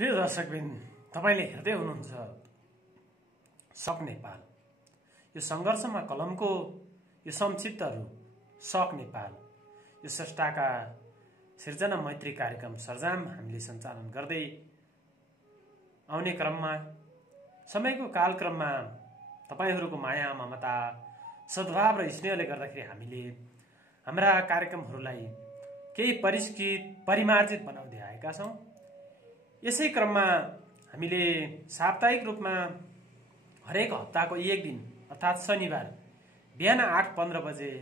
प्रिय दर्शकबिन, तपाईले हेर्दै हुनुहुन्छ सक नेपाल। यो संघर्षमा कलमको यो संक्षिप्तहरू सक नेपाल, यो स्रष्टाका सिर्जना मैत्री कार्यक्रम सरजाम हामीले सञ्चालन गर्दै आउने क्रममा समयको कालक्रममा तपाईहरूको माया ममता सद्भाव र स्नेहले गर्दाखेरि हामीले हाम्रा कार्यक्रमहरूलाई केही परिष्कृत परिमार्जित बनाउँदै आएका छौं। यसै क्रममा हामीले साप्ताहिक रूपमा हरेक हप्ताको एक दिन अर्थात् शनिबार बिहान 8:15 बजे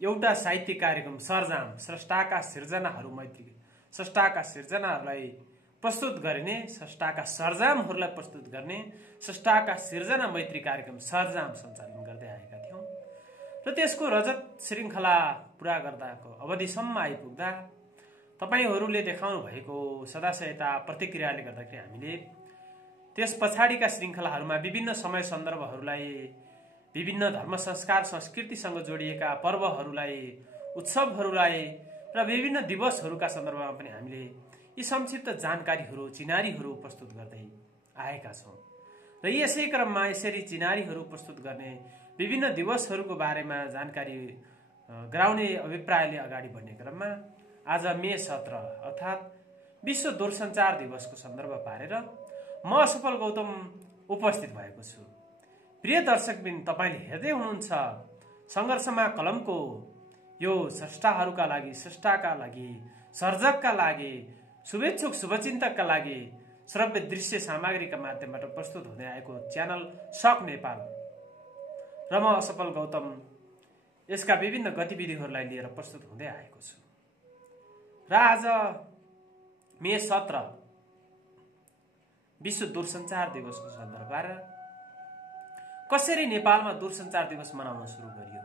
एउटा साहित्यिक कार्यक्रम सरजाम, स्रष्टाका सिर्जनाहरू मैत्री, स्रष्टाका सिर्जनाहरूलाई प्रस्तुत गर्ने, स्रष्टाका सरजामहरूलाई प्रस्तुत गर्ने स्रष्टाका सिर्जना मैत्री कार्यक्रम सरजाम सञ्चालन गर्दै आएका थियौं र त्यसको रजत श्रृङ्खला पूरा गर्दाको अवधिसम्म आइपुग्दा तपाईहरूले देखाउनु भएको सदाशयता प्रतिक्रियाले गर्दाखेरि हामीले त्यस पछाडिका श्रृङ्खलाहरूमा विभिन्न समय सन्दर्भहरूलाई, विभिन्न धर्म संस्कार संस्कृतिसँग जोडिएका पर्वहरूलाई, उत्सवहरूलाई र विभिन्न दिवसहरूका सन्दर्भमा पनि हामीले यी संक्षिप्त जानकारीहरू, चिनारीहरू प्रस्तुत गर्दै आएका छौं र यसै क्रममा यसरी चिनारीहरू प्रस्तुत गर्ने, विभिन्न दिवसहरूको बारेमा जानकारी गराउने अभिप्रायले अगाडि बढ्ने क्रममा आज मे 17 अर्थात् विश्व दूरसञ्चार दिवसको सन्दर्भ पारेर म असफल गौतम उपस्थित भएको छु। प्रिय दर्शकबिन, तपाईले हेर्दै हुनुहुन्छ संघर्षमा कलमको यो स्रष्टाहरूका लागि, स्रष्टाका लागि, सर्जकका लागि, शुभेच्छुक शुभचिन्तकका लागि श्रव्य दृश्य सामग्रीका माध्यमबाट प्रस्तुत हुँदै आएको च्यानल सक नेपाल र म असफल गौतम यसका विभिन्न गतिविधिहरूलाई लिएर प्रस्तुत हुँदै आएको छु। र आज मे 17 विश्व दूरसञ्चार दिवसको सन्दर्भमा कसरी नेपालमा दूरसञ्चार दिवस मनाउन सुरु गरियो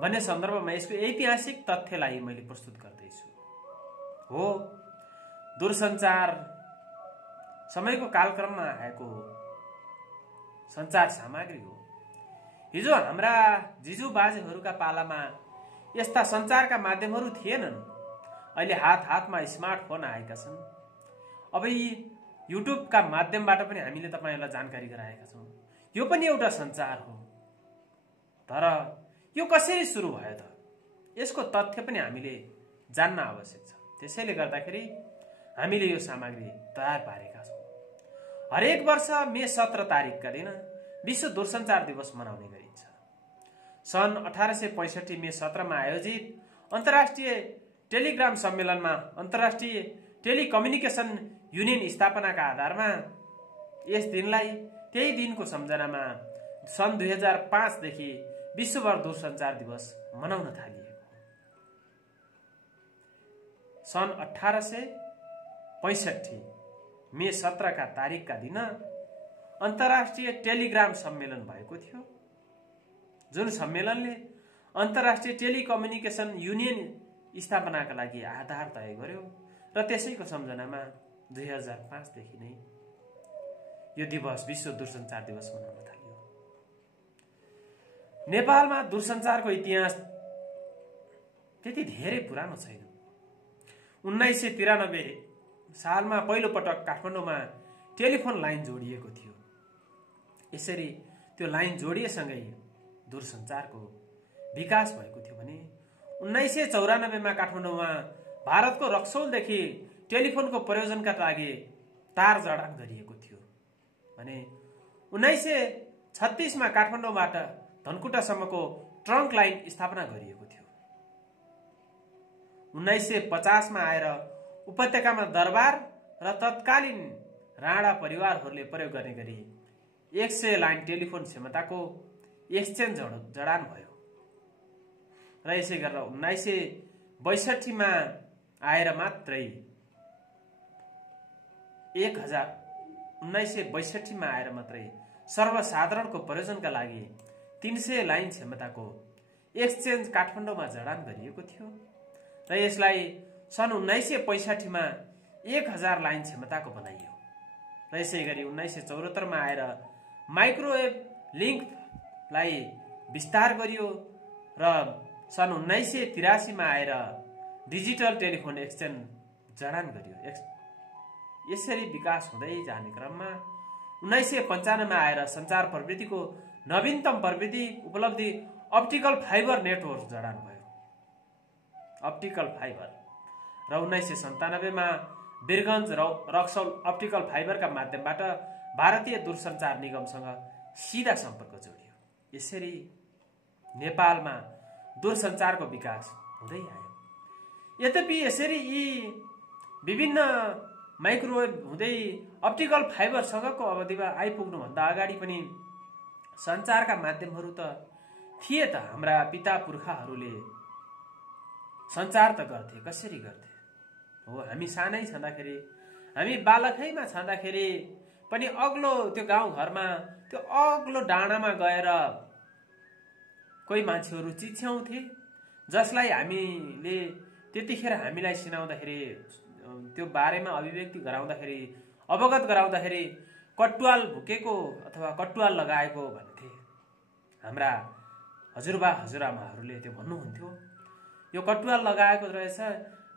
भन्ने सन्दर्भमा यसको ऐतिहासिक तथ्यलाई मैले प्रस्तुत गर्दैछु। हो, दूरसञ्चार समयको कालक्रममा आएको सञ्चार सामग्री हो। हिजो हाम्रा जिजु बाजेहरूका पालामा यस्ता सञ्चारका माध्यमहरू थिएनन्। अहिले हात हातमा स्मार्टफोन आएका छन्। अब यी युट्युबका माध्यमबाट पनि हामीले तपाईहरुलाई जानकारी गराएका छौं। यो पनि एउटा सञ्चार हो। तर यो कसरी सुरु भयो त? यसको तथ्य पनि हामीले जान्न आवश्यक छ। त्यसैले गर्दाखेरि हामीले यो सामग्री तयार पारेका छौं। हरेक वर्ष मे 17 तारिखका दिन विश्व दूरसञ्चार दिवस मनाउने गरिन्छ। सन् 1865 मे 17 मा आयोजित अन्तर्राष्ट्रिय टेलिग्राम सम्मेलनमा अन्तर्राष्ट्रिय टेलिकम्युनिकेसन युनियन स्थापनाका आधारमा यस दिनलाई त्यही दिनको सम्झनामा सन् 2005 देखि विश्वभर दूरसञ्चार दिवस मनाउन थालिएको। सन् 1865 मे 17 का तारिखका दिन अन्तर्राष्ट्रिय टेलिग्राम सम्मेलन भएको थियो, जुन सम्मेलनले अन्तर्राष्ट्रिय टेलिकम्युनिकेसन युनियन स्थापनाका लागि आधार तय गर्यो र त्यसैको सम्झनामा 2005 देखि नै यो दिवस विश्व दूरसञ्चार दिवस मनाउन थालियो। नेपालमा दूरसञ्चारको इतिहास त्यति धेरै पुरानो छैन। 1993 सालमा पहिलो पटक काठमाडौँमा टेलिफोन लाइन जोडिएको थियो। यसरी त्यो लाइन जोडिएसँगै दूरसञ्चारको विकास भएको थियो भने 1994 मा काठमाडौँमा भारतको रक्सौलदेखि टेलिफोनको प्रयोजनका लागि तार जडान गरिएको थियो भने 1936 मा काठमाडौँबाट धनकुटासम्मको ट्रङ्क लाइन स्थापना गरिएको थियो। 1950 मा आएर उपत्यकामा दरबार र तत्कालीन राणा परिवारहरूले प्रयोग गर्ने गरी 100 लाइन टेलिफोन क्षमताको एक्सचेन्ज जडान भयो र यसै गरेर 1962 मा आएर मात्रै 1962 मा आएर मात्रै सर्वसाधारणको प्रयोजनका लागि 300 लाइन क्षमताको एक्सचेन्ज काठमाडौँमा जडान गरिएको थियो र यसलाई सन् 1965 मा 1000 लाइन क्षमताको बनाइयो र यसै गरी 1974 मा आएर माइक्रोवेभ लिङ्कलाई विस्तार गरियो र सन् 1983 मा आएर डिजिटल टेलिफोन एक्सचेन्ज जडान गरियो। यसरी विकास हुँदै जाने क्रममा 1995 मा आएर सञ्चार प्रविधिको नवीनतम प्रविधि उपलब्धि अप्टिकल फाइबर नेटवर्क जडान भयो। अप्टिकल फाइबर र 1997 मा वीरगञ्ज र रक्सौल अप्टिकल फाइबरका माध्यमबाट भारतीय दूरसञ्चार निगमसँग सिधा सम्पर्क जोडियो। यसरी नेपालमा दूरसञ्चारको विकास हुँदै आयो। यद्यपि यसरी यी विभिन्न माइक्रोवेभ हुँदै अप्टिकल फाइबरसँगको अवधिमा आइपुग्नुभन्दा अगाडि पनि सञ्चारका माध्यमहरू त थिए त। हाम्रा पिता पुर्खाहरूले सञ्चार त गर्थे। कसरी गर्थे? हो, हामी सानै छँदाखेरि, हामी बालकैमा छँदाखेरि पनि अग्लो त्यो गाउँघरमा त्यो अग्लो डाँडामा गएर कोही मान्छेहरू चिच्याउँथे, जसलाई हामीले त्यतिखेर हामीलाई सुनाउँदाखेरि, त्यो बारेमा अभिव्यक्ति गराउँदाखेरि, अवगत गराउँदाखेरि कटुवाल भुकेको अथवा कटुवाल लगाएको भन्थे। हाम्रा हजुरबा हजुरआमाहरूले त्यो भन्नुहुन्थ्यो, यो कटुवाल लगाएको रहेछ,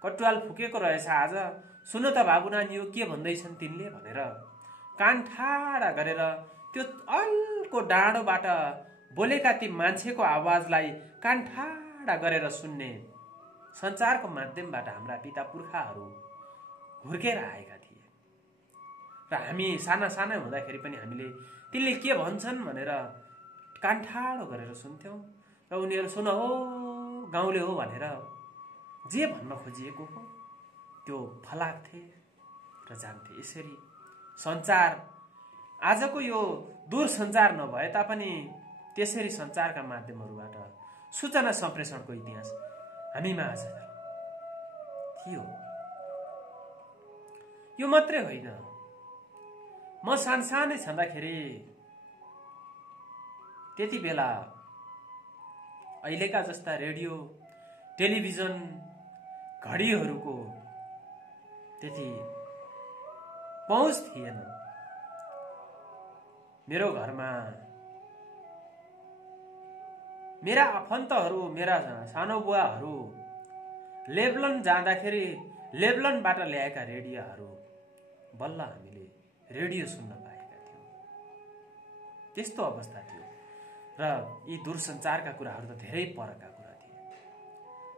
कटुवाल फुकेको रहेछ आज, सुन त बाबु नानी यो के भन्दैछन् तिनले भनेर कान ठाडा गरेर त्यो अल्को डाँडोबाट बोलेका ती मान्छेको आवाजलाई कान ठाडा गरेर सुन्ने सञ्चारको माध्यमबाट हाम्रा पिता पुर्खाहरू हुर्केर आएका थिए। र हामी साना साना हुँदाखेरि पनि हामीले तिनले के भन्छन् भनेर कान ठाडो गरेर सुन्थ्यौँ र उनीहरू सुन हो गाउँले हो भनेर जे भन्न खोजिएको हो त्यो फलाक्थे र जान्थे। यसरी सञ्चार आजको यो दूरसञ्चार नभए तापनि त्यसरी सञ्चारका माध्यमहरूबाट सूचना सम्प्रेषणको इतिहास हामीमा आज थियो। यो मात्रै होइन, म सानसानै छँदाखेरि त्यति बेला अहिलेका जस्ता रेडियो टेलिभिजन घडीहरूको त्यति पहुँच थिएन। मेरो घरमा मेरा आफन्तहरू, मेरा सानो बुवाहरू लेब्लन जाँदाखेरि लेब्लनबाट ल्याएका रेडियोहरू बल्ल हामीले रेडियो सुन्न पाएका थियौँ। त्यस्तो अवस्था थियो र यी दूरसञ्चारका कुराहरू त धेरै परका कुरा थिए।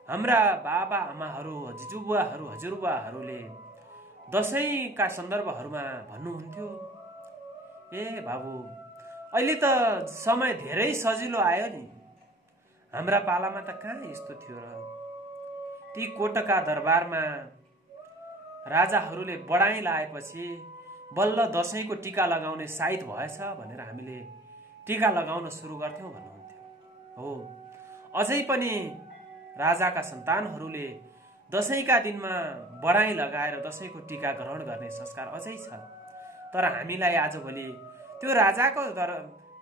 हाम्रा बाबा आमाहरू, जिजुबुवाहरू, हजुरबुवाहरूले दसैँका सन्दर्भहरूमा भन्नुहुन्थ्यो, ए बाबु अहिले त समय धेरै सजिलो आयो नि, हाम्रा पालामा त कहाँ यस्तो थियो र। ती कोटका दरबारमा राजाहरूले बढाई लाएपछि बल्ल दसैँको टीका लगाउने साइत भएछ भनेर हामीले टीका लगाउन सुरु गर्थ्यौँ भन्नुहुन्थ्यो। हो, अझै पनि राजाका सन्तानहरूले दसैँका दिनमा बढाई लगाएर दसैँको टीका ग्रहण गर्ने संस्कार अझै छ। तर हामीलाई आजभोलि त्यो राजाको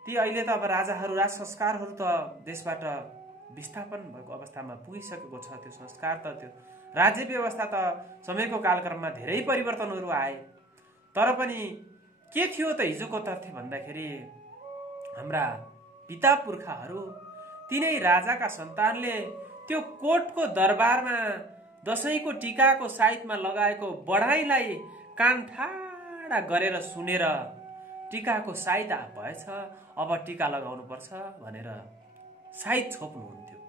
ती अहिले त अब राजाहरू, राज संस्कारहरू त देशबाट विस्थापन भएको अवस्थामा पुगिसकेको छ। त्यो संस्कार त, त्यो राज्य व्यवस्था त समयको कालक्रममा धेरै परिवर्तनहरू आए। तर पनि के थियो त हिजोको तथ्य भन्दाखेरि हाम्रा पिता पुर्खाहरू, तिनै राजाका सन्तानले त्यो कोटको दरबारमा दसैँको टीकाको साइतमा लगाएको बढाईलाई कान ठाडा गरेर सुनेर टीकाको साइत भएछ, अब टीका लगाउनु पर्छ भनेर साइत छोप्नुहुन्थ्यो।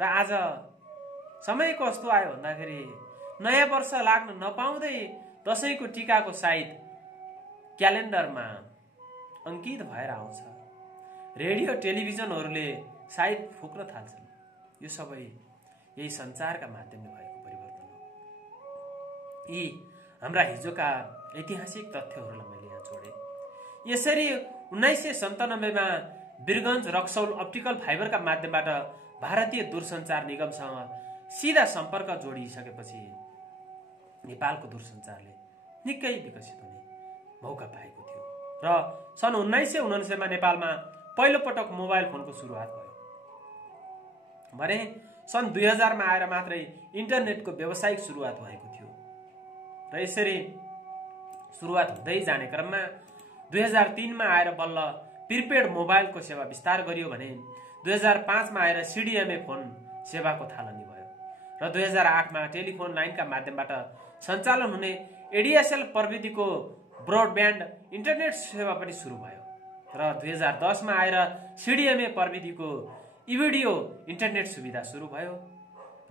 र आज समय कस्तो आयो भन्दाखेरि नयाँ वर्ष लाग्न नपाउँदै दसैँको टीकाको साइत क्यालेन्डरमा अङ्कित भएर आउँछ। रेडियो टेलिभिजनहरूले साइत फुक्न थाल्छन्। यो सबै यही सञ्चारका माध्यमले भएको परिवर्तन हो। यी हाम्रा हिजोका ऐतिहासिक तथ्यहरूलाई मैले यहाँ जोडेँ। यसरी 1997 मा वीरगञ्ज रक्सौल अप्टिकल फाइबरका माध्यमबाट भारतीय दूरसञ्चार निगमसँग सिधा सम्पर्क जोडिसकेपछि नेपालको दूरसञ्चारले निकै विकसित हुने मौका पाएको थियो र सन् 1999 मा नेपालमा पहिलो पटक मोबाइल फोनको सुरुवात भयो भने सन् 2000 मा आएर मात्रै इन्टरनेटको व्यावसायिक सुरुवात भएको थियो। र यसरी सुरुवात हुँदै जाने क्रममा 2003 मा आएर बल्ल प्रिपेड मोबाइलको सेवा विस्तार गरियो भने 2005 मा आएर सिडिएमए फोन सेवाको थालनी भयो र 2008 मा टेलिफोन लाइनका माध्यमबाट सञ्चालन हुने एडीएसएल प्रविधिको ब्रोडब्यान्ड इन्टरनेट सेवा पनि सुरु भयो र 2010 मा आएर सिडिएमए प्रविधिको भिडियो इन्टरनेट सुविधा सुरु भयो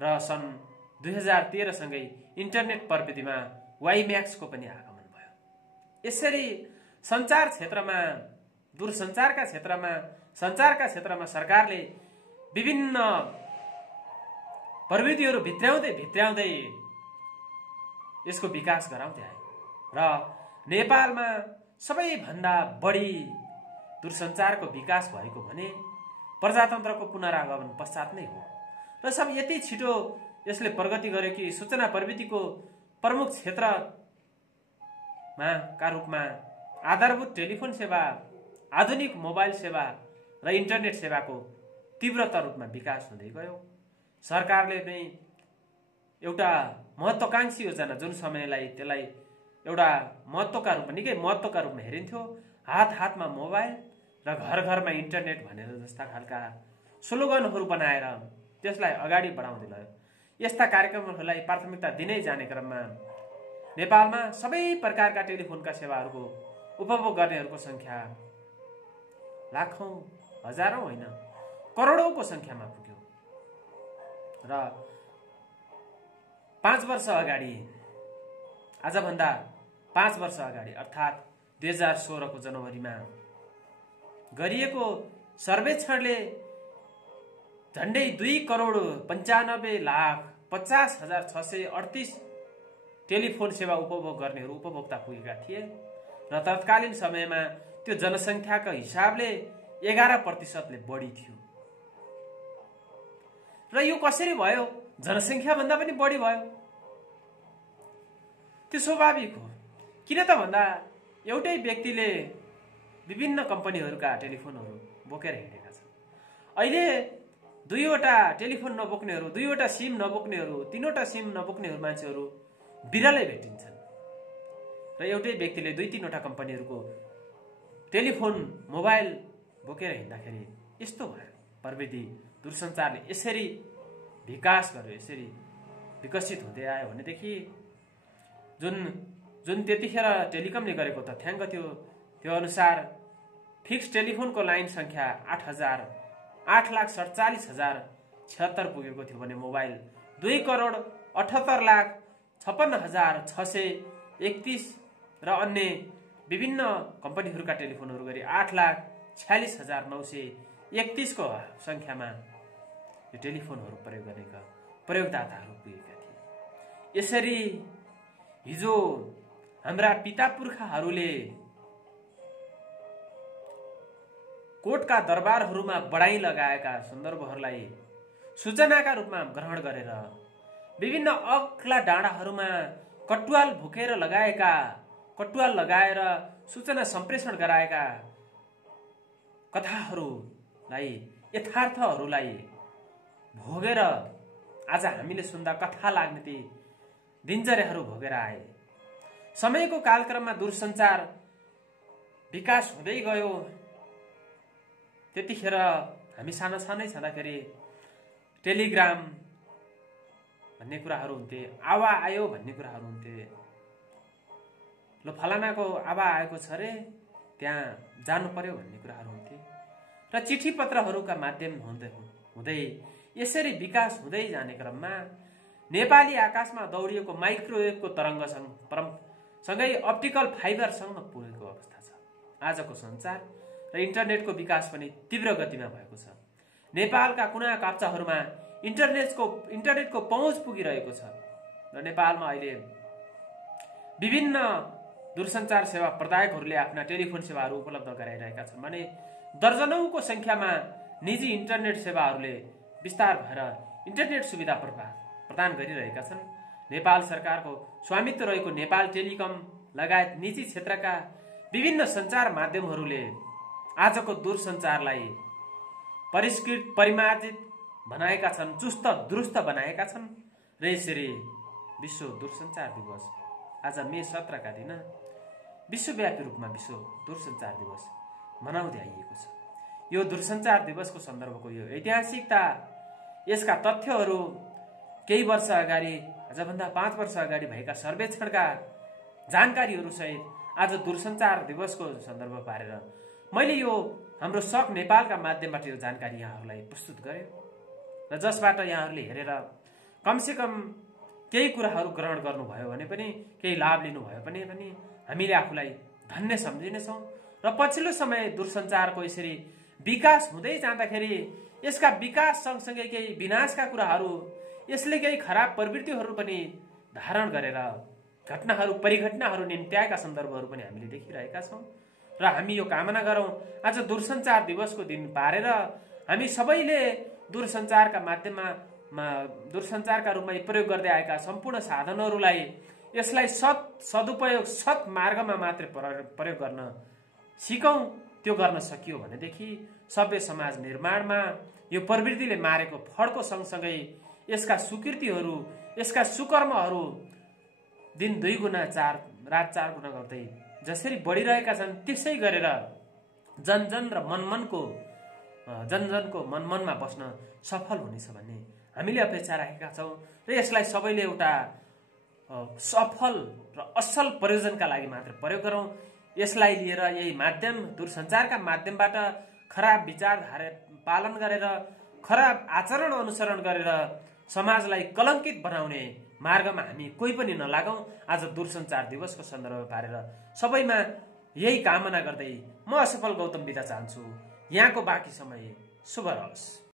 र सन् 2013 सँगै इन्टरनेट प्रविधिमा वाइम्याक्सको पनि आगमन भयो। यसरी सञ्चार क्षेत्रमा दूरसञ्चारका क्षेत्रमा सरकारले विभिन्न प्रविधिहरू भित्र्याउँदै यसको विकास गराउँदै आयो र नेपालमा सबैभन्दा बढी दूरसञ्चारको विकास भएको भने प्रजातन्त्रको पुनरागमन पश्चात नै हो र सब यति छिटो यसले प्रगति गर्यो कि सूचना प्रविधिको प्रमुख क्षेत्रमा का रूपमा आधारभूत टेलिफोन सेवा, आधुनिक मोबाइल सेवा र इन्टरनेट सेवाको तीव्रता रूपमा विकास हुँदै गयो। सरकारले नै एउटा महत्त्वाकांक्षी योजना जुन समयलाई त्यसलाई एउटा महत्त्वका रूपमा निकै महत्त्वका रूपमा हेरिन्थ्यो, हातमा मोबाइल र घरमा इन्टरनेट भनेर जस्ता खालका स्लोगनहरू बनाएर त्यसलाई अगाडि बढाउँदै लग्यो। यस्ता कार्यक्रमहरूलाई प्राथमिकता दिनै जाने क्रममा नेपालमा सबै प्रकारका टेलिफोनका सेवाहरूको उपभोग गर्नेहरूको संख्या लाखौं, हजारौं होइन करोडौंको संख्यामा पुग्यो र 5 वर्ष अगाडि, आजभन्दा 5 वर्ष अगाडि अर्थात् 2016 को जनवरीमा गरिएको सर्वेक्षणले झण्डै 2,95,50,638 टेलिफोन सेवा उपभोग गर्नेहरू उपभोक्ता पुगेका थिए र तत्कालीन समयमा त्यो जनसङ्ख्याको हिसाबले 11% बढी थियो। र यो कसरी भयो? जनसङ्ख्या भन्दा पनि बढी भयो। त्यो स्वाभाविक हो। किन त भन्दा एउटै व्यक्तिले विभिन्न कम्पनीहरूका टेलिफोनहरू बोकेर हिँडेका छन्। अहिले 2वटा टेलिफोन नबोक्नेहरू, 2वटा सिम नबोक्नेहरू, 3वटा सिम नबोक्नेहरू मान्छेहरू बिरलै भेटिन्छन् र एउटै व्यक्तिले 2-3वटा कम्पनीहरूको टेलिफोन मोबाइल बोकेर हिँड्दाखेरि यस्तो भयो। प्रविधि दूरसञ्चारले यसरी विकास गर्यो, यसरी विकसित हुँदै आयो भनेदेखि जुन त्यतिखेर टेलिकमले गरेको तथ्याङ्क थियो त्यो अनुसार फिक्स टेलिफोनको लाइन संख्या 8,47,76,076 पुगेको थियो भने मोबाइल 2,78,56,631 र अन्य विभिन्न कम्पनीहरूका टेलिफोनहरू गरी 8,46,931 को संख्यामा यो टेलिफोनहरू प्रयोग गरेका प्रयोगदाताहरू पुगेका थिए। यसरी हिजो हाम्रा पिता पुर्खाहरूले कोर्टका दरबारहरूमा बढाई लगाएका सन्दर्भहरूलाई सूचनाका रूपमा ग्रहण गरेर विभिन्न अग्ला डाँडाहरूमा कटुवाल लगाएर सूचना सम्प्रेषण गराएका कथाहरूलाई, यथार्थहरूलाई भोगेर आज हामीले सुन्दा कथा लाग्ने ती दिनचर्याहरू भोगेर आए। समयको कालक्रममा दूरसञ्चार विकास हुँदै गयो। त्यतिखेर हामी सानै छँदाखेरि टेलिग्राम भन्ने कुराहरू हुन्थे, आवा आयो भन्ने कुराहरू हुन्थे। ल फलानाको आवा आएको छ रे, त्यहाँ जानु पर्यो भन्ने कुराहरू हुन्थे र चिठी पत्रहरूका माध्यम हुँदै यसरी विकास हुँदै जाने क्रममा नेपाली आकाशमा दौडिएको माइक्रोवेभको तरङ्गसँगै अप्टिकल फाइबरसँग पुगेको अवस्था छ। आजको सञ्चार र इन्टरनेटको विकास पनि तीव्र गतिमा भएको छ। नेपालका कुना काप्चाहरूमा इन्टरनेटको पहुँच पुगिरहेको छ र नेपालमा अहिले विभिन्न दूरसञ्चार सेवा प्रदायकहरूले आफ्ना टेलिफोन सेवाहरू उपलब्ध गराइरहेका छन् भने दर्जनौंको संख्यामा निजी इन्टरनेट सेवाहरूले विस्तार भएर इन्टरनेट सुविधा प्रदान गरिरहेका छन्। नेपाल सरकारको स्वामित्व रहेको नेपाल टेलिकम लगायत निजी क्षेत्रका विभिन्न सञ्चार माध्यमहरूले आजको दूरसञ्चारलाई परिष्कृत, परिमार्जित बनाएका छन्, चुस्त दुरुस्त बनाएका छन् र यसरी विश्व दूरसञ्चार दिवस आज मे 17 का दिन विश्वव्यापी रूपमा विश्व दूरसञ्चार दिवस मनाउँदै आइएको छ। यो दूरसञ्चार दिवसको सन्दर्भको यो ऐतिहासिकता, यसका तथ्यहरू केही वर्ष अगाडि, आजभन्दा 5 वर्ष अगाडि भएका सर्वेक्षणका जानकारीहरू सहित आज दूरसञ्चार दिवसको सन्दर्भ पारेर मैले यो हाम्रो सक नेपालका माध्यमबाट यो जानकारी यहाँहरूलाई प्रस्तुत गरेँ र जसबाट यहाँहरूले हेरेर कमसेकम केही कुराहरू ग्रहण गर्नुभयो भने पनि, केही लाभ लिनुभयो भने हामीले आफूलाई धन्य सम्झिनेछौँ। र पछिल्लो समय दूरसञ्चारको यसरी विकास हुँदै जाँदाखेरि यसका विकास सँगसँगै केही विनाशका कुराहरू, यसले केही खराब प्रवृत्तिहरू पनि धारण गरेर घटनाहरू, परिघटनाहरू निम्त्याएका सन्दर्भहरू पनि हामीले देखिरहेका छौँ। र हामी यो कामना गरौँ आज दूरसञ्चार दिवसको दिन पारेर हामी सबैले दूरसञ्चारका माध्यममा दूरसञ्चारका रूपमा प्रयोग गर्दै आएका सम्पूर्ण साधनहरूलाई यसलाई सदुपयोग, सत् मार्गमा मात्रै प्रयोग गर्न सिकौँ। त्यो गर्न सकियो भनेदेखि सभ्य समाज निर्माणमा यो प्रवृत्तिले मारेको फड्को सँगसँगै यसका सुकृतिहरू, यसका सुकर्महरू दिन 2 गुणा, रात 4 गुणा गर्दै जसरी बढिरहेका छन् त्यसै गरेर जनजनको मनमनमा बस्न सफल हुनेछ भन्ने हामीले अपेक्षा राखेका छौँ। र यसलाई सबैले एउटा सफल र असल प्रयोजनका लागि मात्र प्रयोग गरौँ। यसलाई लिएर यही माध्यम, दूरसञ्चारका माध्यमबाट खराब विचारधारा पालन गरेर, खराब आचरण अनुसरण गरेर समाजलाई कलङ्कित बनाउने मार्गमा हामी कोही पनि नलागौँ। आज दूरसञ्चार दिवसको सन्दर्भ पारेर सबैमा यही कामना गर्दै म असफल गौतम बिदा चाहन्छु। यहाँको बाँकी समय शुभ रहोस्।